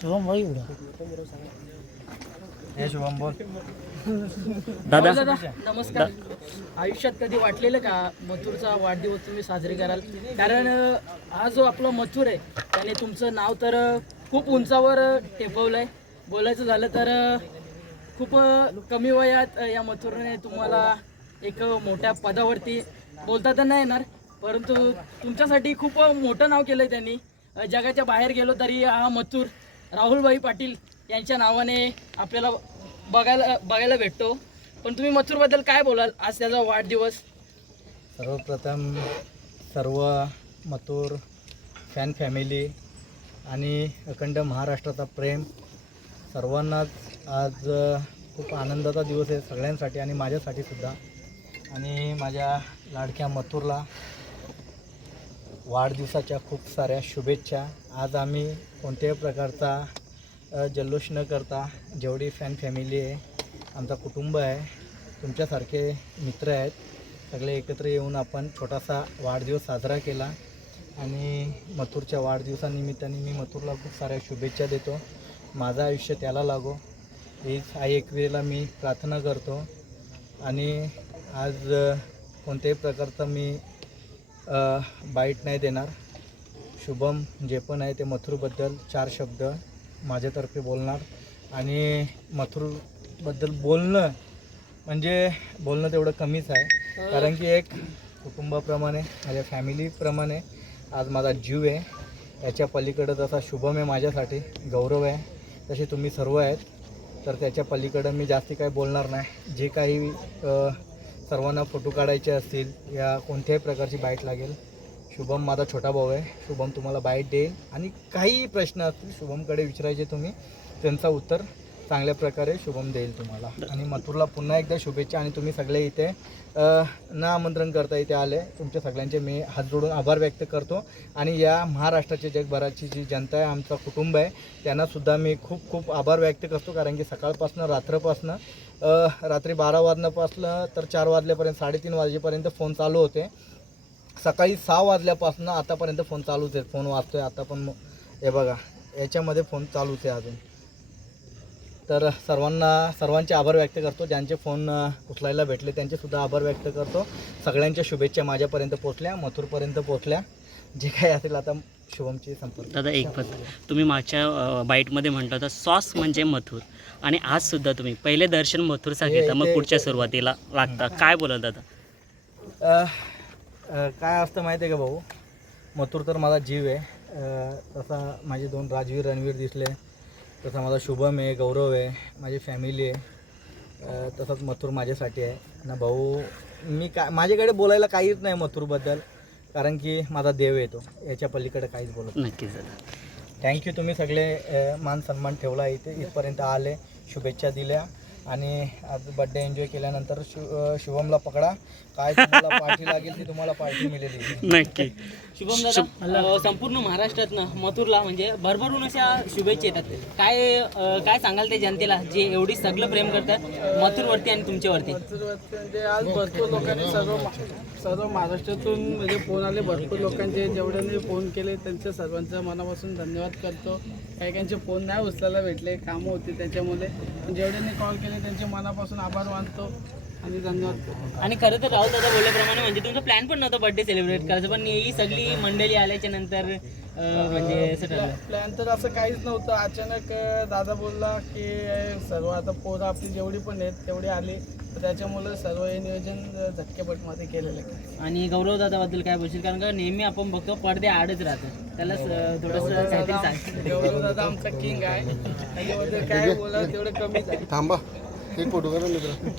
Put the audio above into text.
शुभम भाई हे शुभम बोल. दादा नमस्कार. आयुष्यात कधी वाटलेलं का मथुरचा वाढदिवस तुम्ही साजरे कराल? कारण हा जो आपला मथुर आहे त्याने तुमचं नाव तर खूप उंचावर टेपवलंय. बोलायचं झालं तर खूप कमी वयात या मथुरने तुम्हाला एक मोठ्या पदावरती बोलता तर नाही येणार, परंतु तुमच्यासाठी खूप मोठं नाव केलंय त्यांनी. जगाच्या बाहेर गेलो तरी हा मथुर राहुलभाई पाटील यांच्या नावाने आपल्याला बघायला भेटतो. पण तुम्ही मथुरबद्दल काय बोलाल? आज त्याचा वाढदिवस. सर्वप्रथम सर्व मथुर फॅन फॅमिली आणि अखंड महाराष्ट्राचा प्रेम सर्वांनाच आज खूप आनंदाचा दिवस आहे सगळ्यांसाठी आणि माझ्यासाठी सुद्धा. आणि माझ्या लाडक्या मथुरला वाढदिवसाच्या खूप साऱ्या शुभेच्छा. आज आम्ही कोणत्याही प्रकारचा जल्लोष न करता जेवढी फॅन फॅमिली आहे, आमचा कुटुंब आहे, तुमच्यासारखे मित्र आहेत, सगळे एकत्र येऊन आपण छोटासा वाढदिवस साजरा केला. आणि मथुरच्या वाढदिवसानिमित्ताने मी मथुरला खूप साऱ्या शुभेच्छा देतो. माझं आयुष्य त्याला लागो हीच आई एकविरेला मी प्रार्थना करतो. आणि आज कोणत्याही प्रकारचा मी बाईट नाही देणार. शुभम जे पण आहे ते मथुरबद्दल 4 शब्द माझ्यातर्फे बोलणार. आणि मथुरबद्दल बोलणं म्हणजे बोलणं तेवढं कमीच आहे, कारण की एक कुटुंबाप्रमाणे माझ्या फॅमिलीप्रमाणे आज माझा जीव आहे. याच्या पलीकडं जसा शुभम आहे माझ्यासाठी गौरव आहे, तसे तुम्ही सर्व आहेत. तर त्याच्या पलीकडं मी जास्ती काही बोलणार नाही. जे काही सर्वांना फोटो काढायचे असतील या कोणत्याही प्रकारची बाईट लागेल, शुभम माझा छोटा भाऊ आहे, शुभम तुम्हाला बाईट देईल. आणि काही प्रश्न असतील शुभमकडे विचारायचे तुम्ही, त्यांचा उत्तर चांगल्या प्रकारे शुभम देईल तुम्हाला. आणि मथुरला पुन्हा एकदा शुभेच्छा. आणि तुम्ही सगळे इथे न आमंत्रण करता इथे आले, तुमच्या सगळ्यांचे मी हात जोडून आभार व्यक्त करतो. आणि या महाराष्ट्राची जगभराची जी जनता आहे, आमचा कुटुंब आहे, त्यांनासुद्धा मी खूप खूप आभार व्यक्त करतो. कारण की सकाळपासून रात्री 12 वाजल्यापासून तर 4 वाजल्यापर्यंत 3:30 वाजेपर्यंत फोन चालू होते. सकाळी 6 वाजल्यापासून आतापर्यंत फोन चालूच आहे. फोन वाजतोय आता पण, हे बघा याच्यामध्ये फोन चालूच आहे अजून. तर सर्वांचे आभार व्यक्त करतो. ज्यांचे फोन उचलायला भेटले त्यांचेसुद्धा आभार व्यक्त करतो. सगळ्यांच्या शुभेच्छा माझ्यापर्यंत पोचल्या, मथुरपर्यंत पोचल्या. जे काही असेल आता शुभमची संपर्क. दादा एक पण तुम्ही मागच्या बाईटमध्ये म्हटलं होतं सॉस म्हणजे मथुर, आणि आजसुद्धा तुम्ही पहिले दर्शन मथुरचा घेता, मग पुढच्या सुरुवातीला लागता. काय बोलत दादा? काय असतं माहिती आहे का भाऊ, मथुर तर माझा जीव आहे. तसा माझे 2 राजवीर रणवीर दिसले, तसा माझा शुभम आहे, गौरव आहे, माझी फॅमिली आहे. तसंच मथुर माझ्यासाठी आहे ना भाऊ. मी माझ्याकडे बोलायला काहीच नाही मथुरबद्दल, कारण की माझा देव येतो, याच्या पलीकडे काहीच बोलत नाही. नक्कीच दादा. थँक्यू. तुम्ही सगळे मान सन्मान ठेवला, इथपर्यंत आले, शुभेच्छा दिल्या. आणि आज बड्डे एन्जॉय केल्यानंतर शुभमला पकडा, काय तुम्हाला पार्टी लागेल ती तुम्हाला पार्टी मिळेल नक्की. शुभम दादा, संपूर्ण महाराष्ट्रातनं मथुरला म्हणजे भरभरून अशा शुभेच्छा येतात. काय सांगाल ते जनतेला जे एवढी सगळं प्रेम करतात मथुरवरती आणि तुमच्यावरती? म्हणजे आज भरपूर लोकांनी सर्व महाराष्ट्रातून म्हणजे फोन आले, भरपूर लोकांचे जेवढ्यांनी फोन केले त्यांच्या सर्वांचं मनापासून धन्यवाद करतो. काही काहींचे फोन नाही उचलायला भेटले, कामं होती त्याच्यामुळे, पण जेवढ्यांनी कॉल केले त्यांचे मनापासून आभार मानतो आणि धन्यवाद करतो. आणि खरं तर राहुल दादा बोलल्याप्रमाणे म्हणजे तुमचा प्लॅन पण नव्हता बर्थडे सेलिब्रेट करायचं, पण ही सगळी मंडळी आल्याच्या नंतर म्हणजे असं ठरलं. प्लॅन तर असं काहीच नव्हतं. अचानक दादा बोलला की सर्व आता पोरं आपली जेवढी पण आहेत तेवढी आली, तर त्याच्यामुळे सर्व हे नियोजन झटकेपटमध्ये केलेलं आहे. आणि गौरव दादाबद्दल काय बोलशील? कारण का नेहमी आपण बघतो पडदे आडच राहतं, त्याला थोडंसं काहीतरी सांग. गौरव दादा आमचा किंग आहे, त्याच्याबद्दल काय बोलावं तेवढं कमीच आहे. थांबा एक फोटो करा मित्र.